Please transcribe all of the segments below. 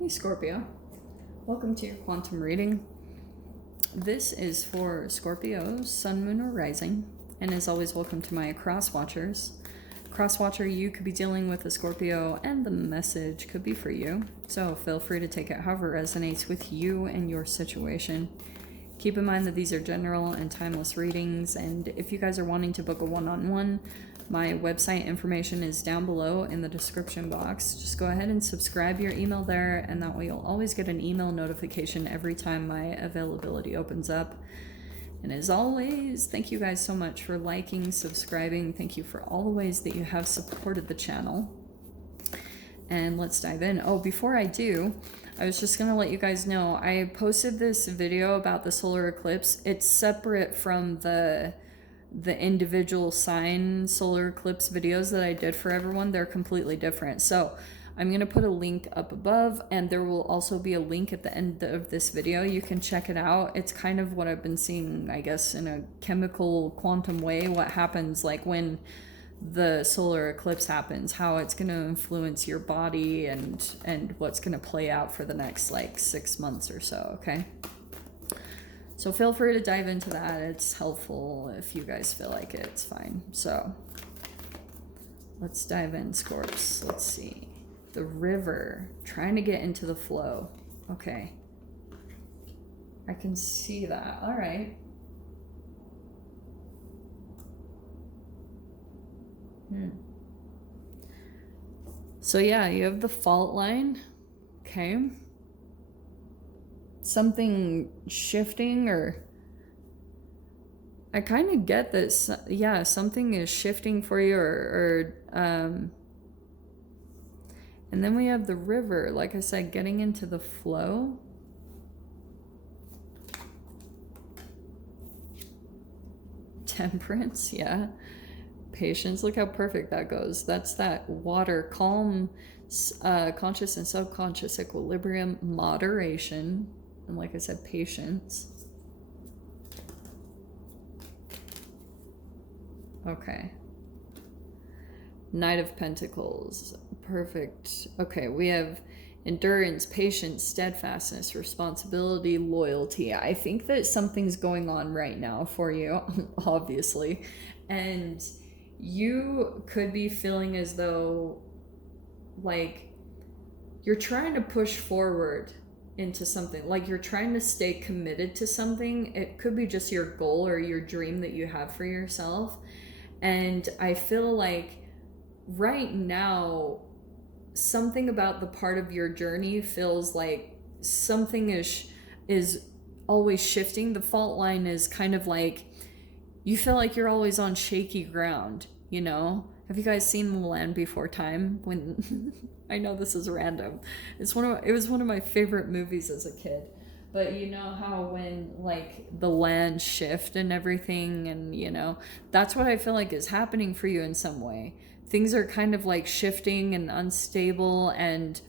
Hey Scorpio, welcome to your quantum reading. This is for Scorpio, Sun, Moon, or Rising, and as always, welcome to my cross watchers. Cross watcher, you could be dealing with a Scorpio, and the message could be for you. So feel free to take it however resonates with you and your situation. Keep in mind that these are general and timeless readings, and if you guys are wanting to book a one-on-one, my website information is down below in the description box. Just go ahead and subscribe your email there, and that way you'll always get an email notification every time my availability opens up. And as always, thank you guys so much for liking, subscribing. Thank you for all the ways that you have supported the channel. And let's dive in. Oh, before I do, I was just going to let you guys know, I posted this video about the solar eclipse. It's separate from the individual sign solar eclipse videos that I did for everyone. They're completely different. So I'm going to put a link up above, and there will also be a link at the end of this video. You can check it out. It's kind of what I've been seeing, I guess, in a chemical quantum way, what happens like when the solar eclipse happens, how it's going to influence your body and what's going to play out for the next like 6 months or so. Okay. So feel free to dive into that. It's helpful if you guys feel like it. It's fine. So let's dive in, Scorps. Let's see. The river. Trying to get into the flow. Okay. I can see that. All right. So yeah, you have the fault line. Okay. Something shifting, or I kind of get this. Yeah, something is shifting for you, and then we have the river, like I said, getting into the flow. Temperance, yeah. Patience, look how perfect that goes. That's that water, calm, conscious and subconscious equilibrium, moderation, and like I said, patience. Okay. Knight of Pentacles. Perfect. Okay, we have endurance, patience, steadfastness, responsibility, loyalty. I think that something's going on right now for you, obviously. And you could be feeling as though, like, you're trying to push forward into something, like you're trying to stay committed to something. It could be just your goal or your dream that you have for yourself. And I feel like right now, something about the part of your journey feels like something is always shifting. The fault line is kind of like, you feel like you're always on shaky ground, you know? Have you guys seen The Land Before Time? When I know this is random. It was one of my favorite movies as a kid. But you know how when like the land shift and everything, and you know, that's what I feel like is happening for you in some way. Things are kind of like shifting and unstable, and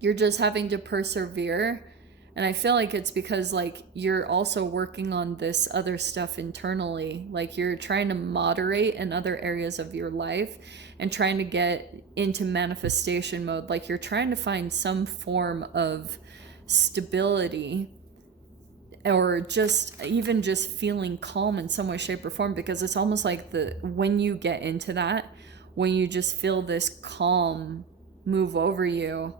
you're just having to persevere. And I feel like it's because like you're also working on this other stuff internally. Like you're trying to moderate in other areas of your life and trying to get into manifestation mode. Like you're trying to find some form of stability, or just even just feeling calm in some way, shape, or form, because it's almost like when you get into that, when you just feel this calm move over you,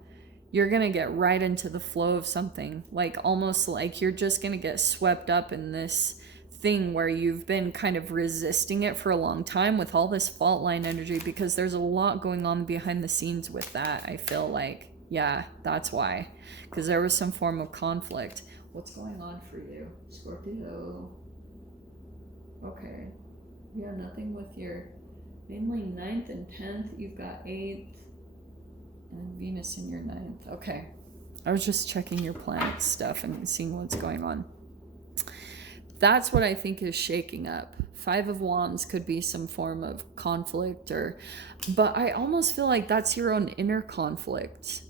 you're gonna get right into the flow of something, like almost like you're just gonna get swept up in this thing where you've been kind of resisting it for a long time with all this fault line energy, because there's a lot going on behind the scenes with that. I feel like, yeah, that's why, because there was some form of conflict. What's going on for you, Scorpio? Okay, you have nothing with your mainly 9th and 10th. You've got 8th and Venus in your 9th. Okay, I was just checking your planet stuff and seeing what's going on. That's what I think is shaking up. 5 of Wands could be some form of conflict, but I almost feel like that's your own inner conflict.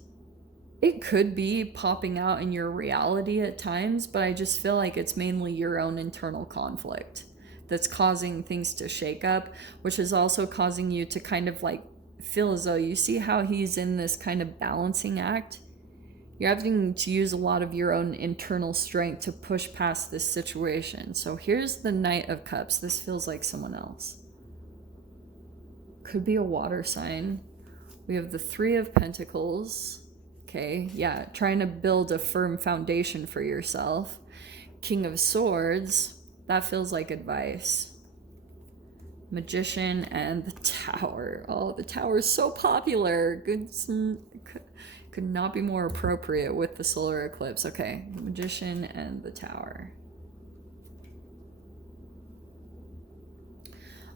It could be popping out in your reality at times, but I just feel like it's mainly your own internal conflict that's causing things to shake up, which is also causing you to kind of like feel as though, you see how he's in this kind of balancing act? you're having to use a lot of your own internal strength to push past this situation. So here's the Knight of Cups. This feels like someone else. Could be a water sign. We have the Three of Pentacles. Okay, yeah, trying to build a firm foundation for yourself. King of Swords. That feels like advice. Magician and the Tower. Oh, the Tower is so popular. Good, could not be more appropriate with the solar eclipse. Okay, Magician and the Tower.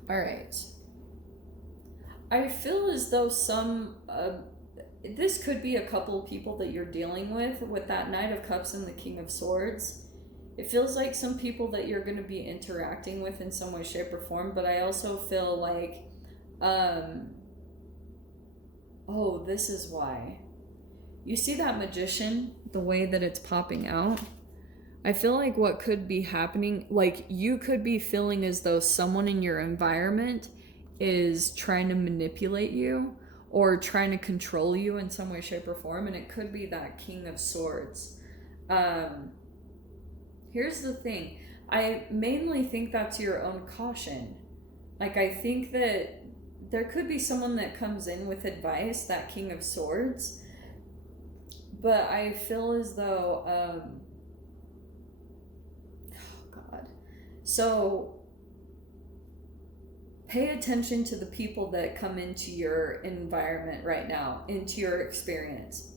All right. I feel as though this could be a couple people that you're dealing with that Knight of Cups and the King of Swords. It feels like some people that you're going to be interacting with in some way, shape, or form, but I also feel like, oh, this is why. You see that Magician, the way that it's popping out? I feel like what could be happening, like you could be feeling as though someone in your environment is trying to manipulate you or trying to control you in some way, shape, or form, and it could be that King of Swords. Here's the thing. I mainly think that's your own caution. Like, I think that there could be someone that comes in with advice, that King of Swords, but I feel as though, oh God. So, pay attention to the people that come into your environment right now, into your experience.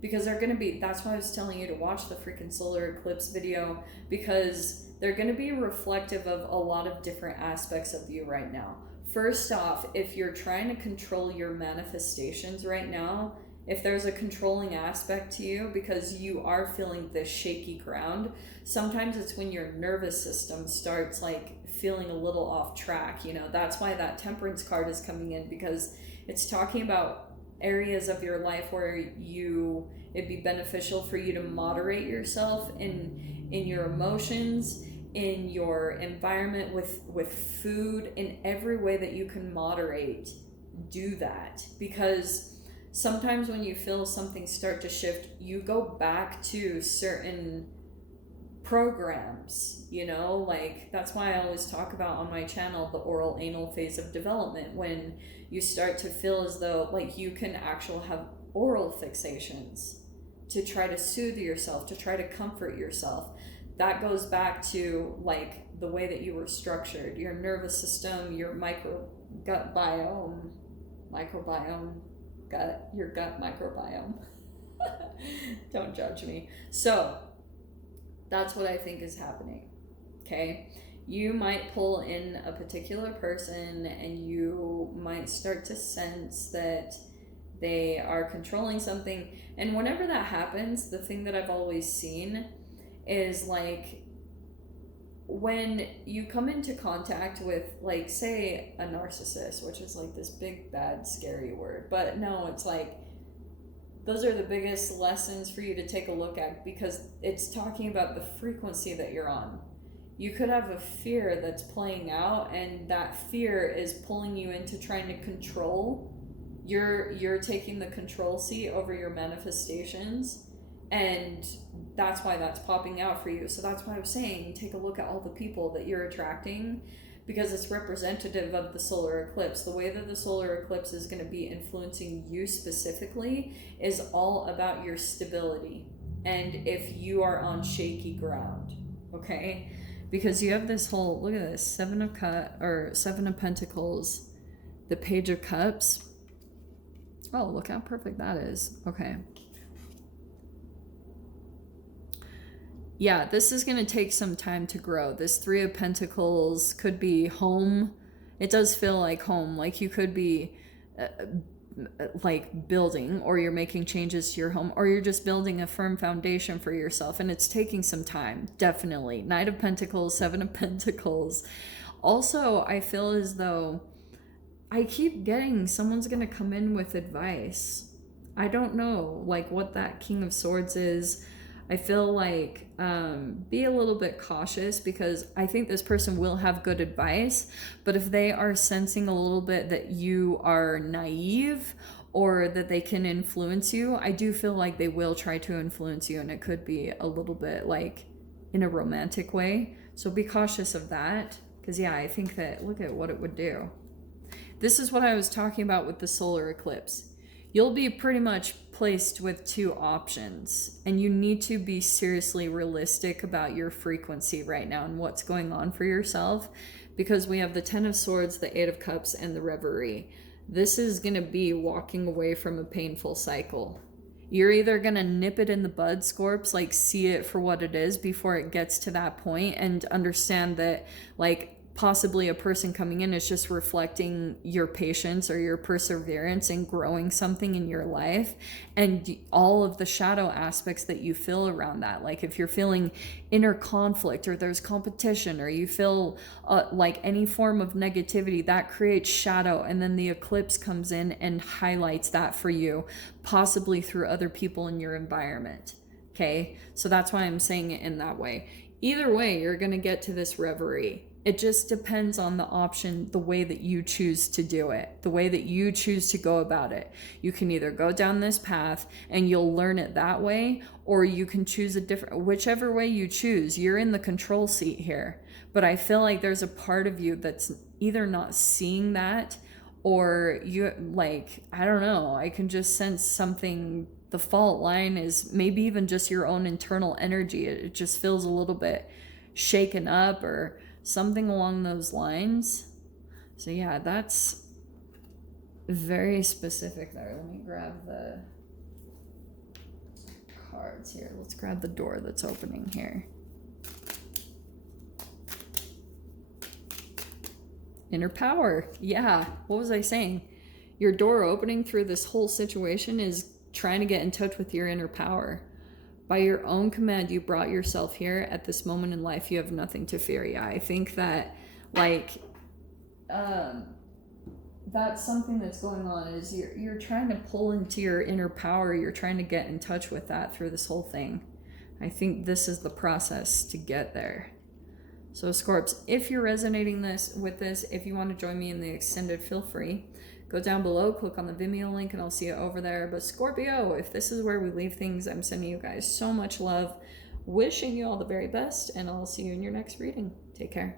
Because they're going to be, that's why I was telling you to watch the freaking solar eclipse video, because they're going to be reflective of a lot of different aspects of you right now. First off, if you're trying to control your manifestations right now, if there's a controlling aspect to you because you are feeling this shaky ground, sometimes it's when your nervous system starts like feeling a little off track. You know, that's why that Temperance card is coming in, because it's talking about areas of your life where it'd be beneficial for you to moderate yourself in your emotions, in your environment, with food, in every way that you can moderate. Do that, because sometimes when you feel something start to shift, you go back to certain programs, you know, like that's why I always talk about on my channel the oral anal phase of development, when you start to feel as though like you can actually have oral fixations to try to soothe yourself, to try to comfort yourself. That goes back to like the way that you were structured, your nervous system, your gut microbiome. Don't judge me. So that's what I think is happening. Okay, you might pull in a particular person and you might start to sense that they are controlling something. And whenever that happens, the thing that I've always seen is like when you come into contact with, like, say a narcissist, which is like this big bad scary word, but no, it's like those are the biggest lessons for you to take a look at, because it's talking about the frequency that you're on. You could have a fear that's playing out, and that fear is pulling you into trying to control. You're taking the control seat over your manifestations, and that's why that's popping out for you. So that's why I was saying, take a look at all the people that you're attracting, because it's representative of the solar eclipse. The way that the solar eclipse is going to be influencing you specifically is all about your stability, and if you are on shaky ground, okay? Because you have this whole, look at this, Seven of Pentacles, the Page of Cups. Oh, look how perfect that is. Okay. Yeah, this is going to take some time to grow. This Three of Pentacles could be home. It does feel like home. Like you could be like building, or you're making changes to your home, or you're just building a firm foundation for yourself. And it's taking some time, definitely. Knight of Pentacles, Seven of Pentacles. Also, I feel as though I keep getting someone's going to come in with advice. I don't know like what that King of Swords is. I feel like be a little bit cautious, because I think this person will have good advice, but if they are sensing a little bit that you are naive or that they can influence you. I do feel like they will try to influence you, and it could be a little bit like in a romantic way. So be cautious of that, because yeah, I think that, look at what it would do. This is what I was talking about with the solar eclipse. You'll be pretty much placed with two options, and you need to be seriously realistic about your frequency right now and what's going on for yourself, because we have the Ten of Swords, the Eight of Cups, and the Reverie. This is going to be walking away from a painful cycle. You're either going to nip it in the bud, Scorps, like see it for what it is before it gets to that point, and understand that like possibly a person coming in is just reflecting your patience or your perseverance in growing something in your life, and all of the shadow aspects that you feel around that. Like if you're feeling inner conflict, or there's competition, or you feel like any form of negativity, that creates shadow, and then the eclipse comes in and highlights that for you, possibly through other people in your environment. Okay, so that's why I'm saying it in that way. Either way, you're going to get to this reverie. It just depends on the option, the way that you choose to do it, the way that you choose to go about it. You can either go down this path and you'll learn it that way, or you can choose a different, whichever way you choose, you're in the control seat here. But I feel like there's a part of you that's either not seeing that, or you like, I don't know, I can just sense something. The fault line is maybe even just your own internal energy. It just feels a little bit shaken up or something along those lines. So yeah, that's very specific there. Let me grab the cards here. Let's grab the door that's opening here. Inner power. Yeah, what was I saying? Your door opening through this whole situation is trying to get in touch with your inner power. By your own command, you brought yourself here at this moment in life. You have nothing to fear. Yeah, I think that, like, that's something that's going on, is you're trying to pull into your inner power. You're trying to get in touch with that through this whole thing. I think this is the process to get there. So, Scorps, if you're resonating with this, if you want to join me in the extended, feel free. Go down below, click on the Vimeo link, and I'll see you over there. But Scorpio, if this is where we leave things, I'm sending you guys so much love, wishing you all the very best, and I'll see you in your next reading. Take care.